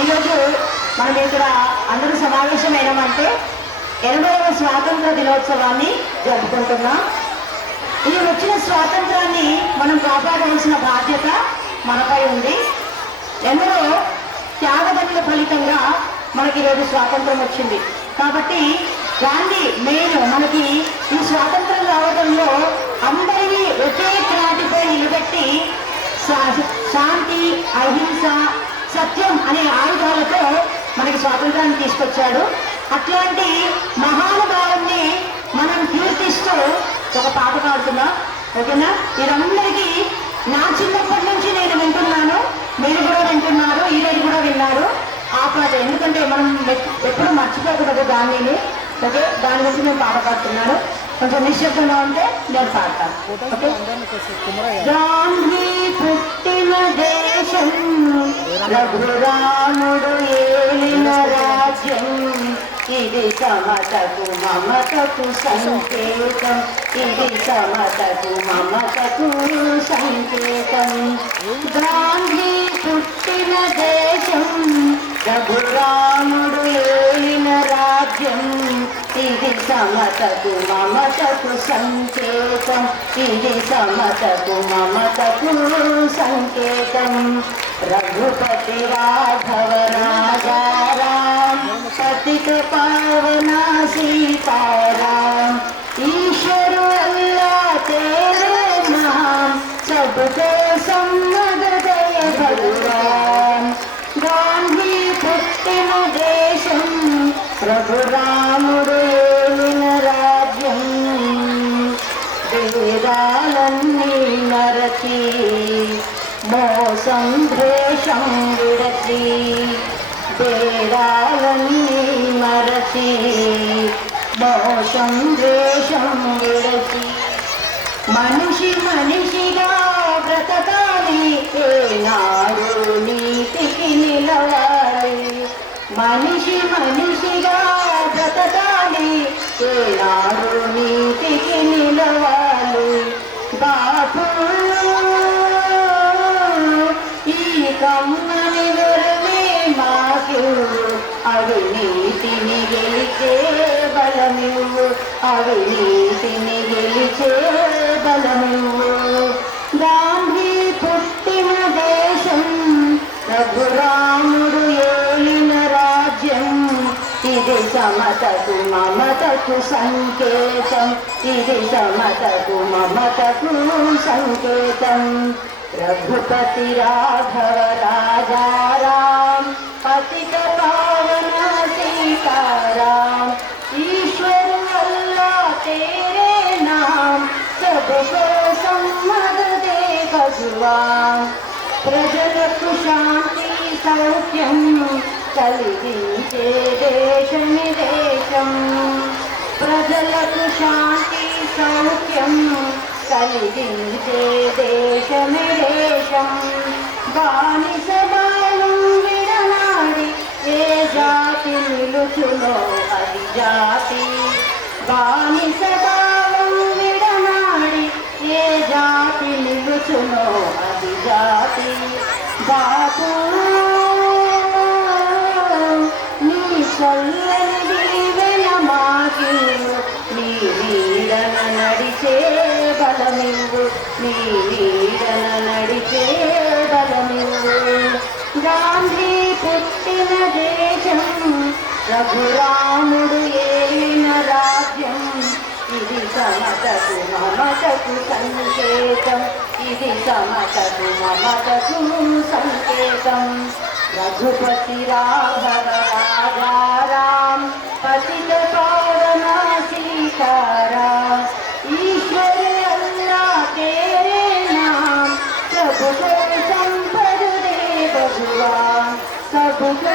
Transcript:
ఈరోజు మనం ఇక్కడ అందరూ సమావేశమైనామంటే 80వ స్వాతంత్ర దినోత్సవాన్ని జరుపుకుంటున్నాం. ఈ వచ్చిన స్వాతంత్రాన్ని మనం కాపాడవలసిన బాధ్యత మనపై ఉంది. ఎందరో త్యాగదనుల ఫలితంగా మనకి ఈరోజు స్వాతంత్రం వచ్చింది. కాబట్టి గాంధీ మెయిన్ మనకి ఈ స్వాతంత్రం రావడంలో అందరినీ ఒకే త్రాటిపై నిలబెట్టి శాంతి, అహింస, సత్యం అనే ఆయుధాలతో మనకి స్వాతంత్రాన్ని తీసుకొచ్చాడు. అట్లాంటి మహానుభావుల్ని మనం కీర్తిస్తూ ఒక పాట పాడుతున్నాం. ఓకేనా? మీరందరికీ నా చిన్నప్పటి నుంచి నేను వింటున్నాను, మీరు కూడా వింటున్నారు, ఈరోజు కూడా విన్నారు ఆ పాట. ఎందుకంటే మనం ఎప్పుడు మర్చిపోకూడదు గాంధీని. ఓకే, దాని గురించి నేను పాట పాడుతున్నాను. కొంచెం నిశ్శబ్దంగా ఉంటే నేను పాడతాను. ఓకే. గాంధీ పుట్టిన దేశం, రఘురాముడు ఏలిన రాజ్యం, ఇది సమతకు మమతకు సంకేతం, ఇది సమతకు మమతకు సంకేతం. గాంధీ పుట్టిన దేశం, రఘురాముడు ఏలిన రాజ్యం, ఇది సమతకు మమతకు సంకేతం, ఇది సమతకు మమతకు సంకేతం. రఘుపతి రాఘవ రాజారాం, పతిత పావన సీతారాం, ईश्वर अल्लाह तेरे नाम, सबको सम्मत दे भगवान. गांधी పుట్టిన దేశం, రఘురాముడు ఏలిన రాజ్యం, వేదాలన్నీ మరచి మోసం ద్వేషం విడచి, వేదాలన్నీ మరచి మోసం ద్వేషం విడచి, మనిషి మనిషిగా బ్రతకాలి, ఏనాడు నీతికి నిలవాలి. మనిషి మనిషిగా బ్రతకాలి, ఏనాడు నీతికి నిలవాలి. బాపు ఈ కమ్మని వరమే మాకు, అవినీతిని గెలిచే బలమివ్వు, అవినీతిని గెలిచే బలమివ్వు. గాంధీ పుట్టిన దేశం, రఘురాముడు ఏలిన రాజ్యం, ఇది సమతకు మమతకు సంకేతం, ఇది సమతకు మమతకు సంకేతం. రఘుపతి రాఘవ రాజారాం, పతిత పావన सीताराम, ईश्वर अल्लाह तेरे नाम, सबको सम्मत दे भगवान. ప్రజలకు శాంతి సౌఖ్యం కలిగించే దేశమి దేశం, ప్రజలకు శాంతి సౌఖ్యం కలిగించే దేశమి దేశం. బానిస బాణం విడనాడి ఏ జాతి నిలుచునో అది జాతి, బానిస బాణం విడనాడి ఏ జాతి నిలుచునో అది జాతి. బాపు నీ చల్లని దీవెన మాకి, నీ వీరన నడిచే బలమివ్వు, నీ వీరన నడిచే బలమివ్వు. గాంధీ పుట్టిన దేశం, రఘురాముడు ఏలిన రాజ్యం, ఇది సమతకు మమతకు సంకేతం, ఇది సమతకు మమతకు సంకేతం. రఘుపతి రాఘవ రాజారాం, పతిత పావన सीताराम, ईश्वर अल्लाह तेरे नाम, सबको संपद दे भगवान, सबको